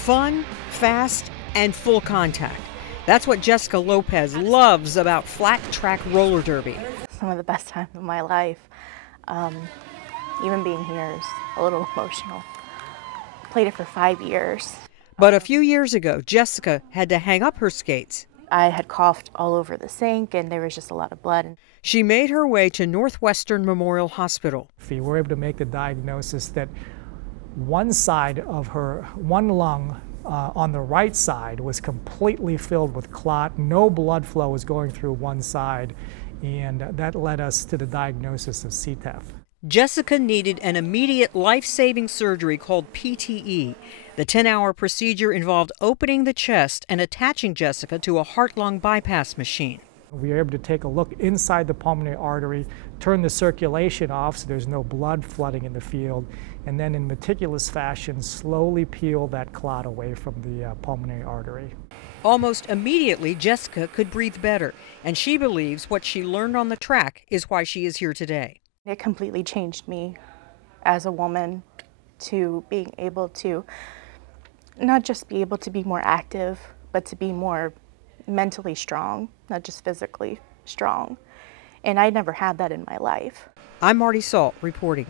Fun, fast, and full contact. That's what Jessica Lopez loves about flat track roller derby. Some of the best times of my life. Even being here is a little emotional. Played it for 5 years. But a few years ago, Jessica had to hang up her skates. I had coughed all over the sink and there was just a lot of blood. She made her way to Northwestern Memorial Hospital. We were able to make the diagnosis that one side of her, one lung on the right side was completely filled with clot. No blood flow was going through one side, and that led us to the diagnosis of CTEPH. Jessica needed an immediate life-saving surgery called PTE. The 10-hour procedure involved opening the chest and attaching Jessica to a heart-lung bypass machine. We were able to take a look inside the pulmonary artery, turn the circulation off so there's no blood flooding in the field, and then in meticulous fashion slowly peel that clot away from the pulmonary artery. Almost immediately, Jessica could breathe better, and she believes what she learned on the track is why she is here today. It completely changed me as a woman to being able to not just be able to be more active, but to be more mentally strong, not just physically strong. And I never had that in my life. I'm Marty Salt reporting.